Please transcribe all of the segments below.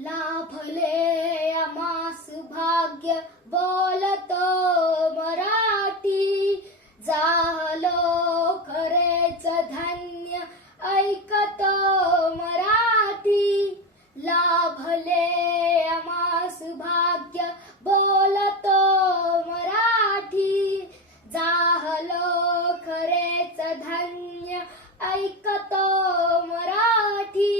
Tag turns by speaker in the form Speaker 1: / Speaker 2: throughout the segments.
Speaker 1: लाभले आमास भाग्य बोलतो मराठी. झालो खरेच धन्य ऐकतो मराठी. लाभले आमास भाग्य बोलतो मराठी. झालो खरेच धन्य ऐकतो मराठी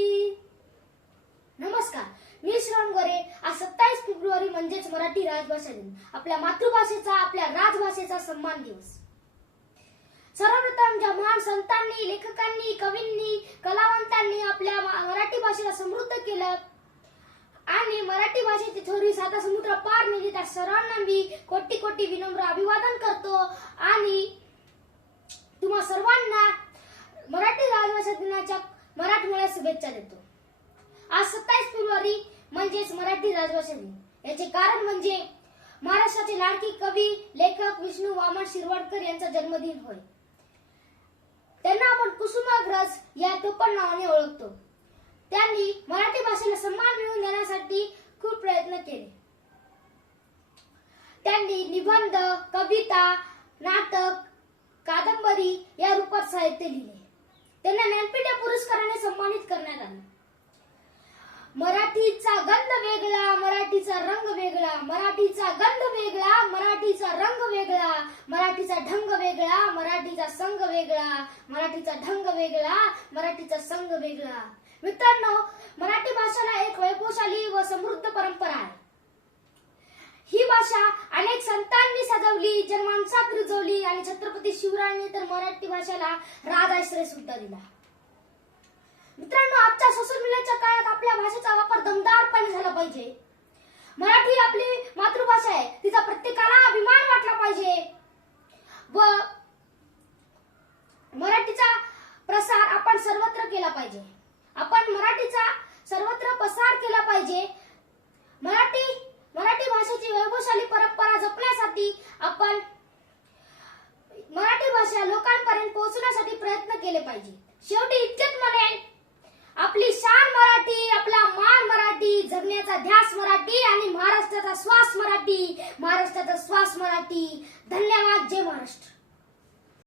Speaker 1: नमस्कार मी श्रवण गोरे आज सत्तावीस फेब्रुवारी म्हणजेच मराठी राजभाषा दिन आपल्या मातृभाषेचा आपल्या राजभाषेचा सन्मान दिवस. सर्वप्रथम ज्या महान संतांनी लेखकांनी कवींनी कलावंतांनी आपल्या मराठी भाषेला समृद्ध केलं आणि मराठी भाषेची थोरी साता समुद्र पार नेली त्या सर्वांना मी कोटी कोटी विनम्र अभिवादन करतो आणि तुम्हा सर्वांना मराठी राजभाषा दिनाच्या मराठमोळ्या शुभेच्छा देतो. म्हणजेच मराठी राजभाषा दिन याचे कारण म्हणजे महाराष्ट्राचे लाडकी कवी लेखक विष्णू वामन शिरवाडकर यांचा जन्मदिन होय. त्यांना आपण कुसुमाग्रज या टोपण नावाने ओळखतो. त्यांनी मराठी भाषेला सन्मान मिळवून देण्यासाठी खूप प्रयत्न केले. त्यांनी निबंध कविता नाटक कादंबरी या रूपात साहित्य लिहिले. त्यांना ज्ञानपीठ या पुरस्काराने सन्मानित करण्यात आले. वेगळा मराठीचा रंग वेगळा मराठीचा गंध वेगळा मराठीचा रंग वेगळा मराठीचा ढंग वेगळा मराठीचा संघ वेगळा मराठीचा ढंग वेगळा मराठीचा संघ वेगळा. मित्रांनो मराठी भाषेला एक वैभवशाली व समृद्ध परंपरा आहे. ही भाषा अनेक संतांनी सजवली जन्मांसात रुजवली आणि छत्रपती शिवरायांनी तर मराठी भाषेला राजाश्रय सुद्धा दिला. मित्रांनो आजच्या सोशल मीडियाच्या काळात भाषेचा वापर दमदारपणे झाला पाहिजे. मराठी आपली मातृभाषा आहे. तिचा प्रत्येकाला अभिमान वाटला पाहिजे. व मराठीचा प्रसार आपण सर्वत्र केला पाहिजे. आपण मराठीचा सर्वत्र प्रसार केला पाहिजे. मराठी मराठी भाषेची वैभवशाली परंपरा जपण्यासाठी आपण मराठी भाषा लोकांपर्यंत पोहोचण्यासाठी प्रयत्न केले पाहिजे. शेवटी इतकेच म्हणेन आपली शान महाराष्ट्राचा श्वास मराठी. धन्यवाद जय महाराष्ट्र.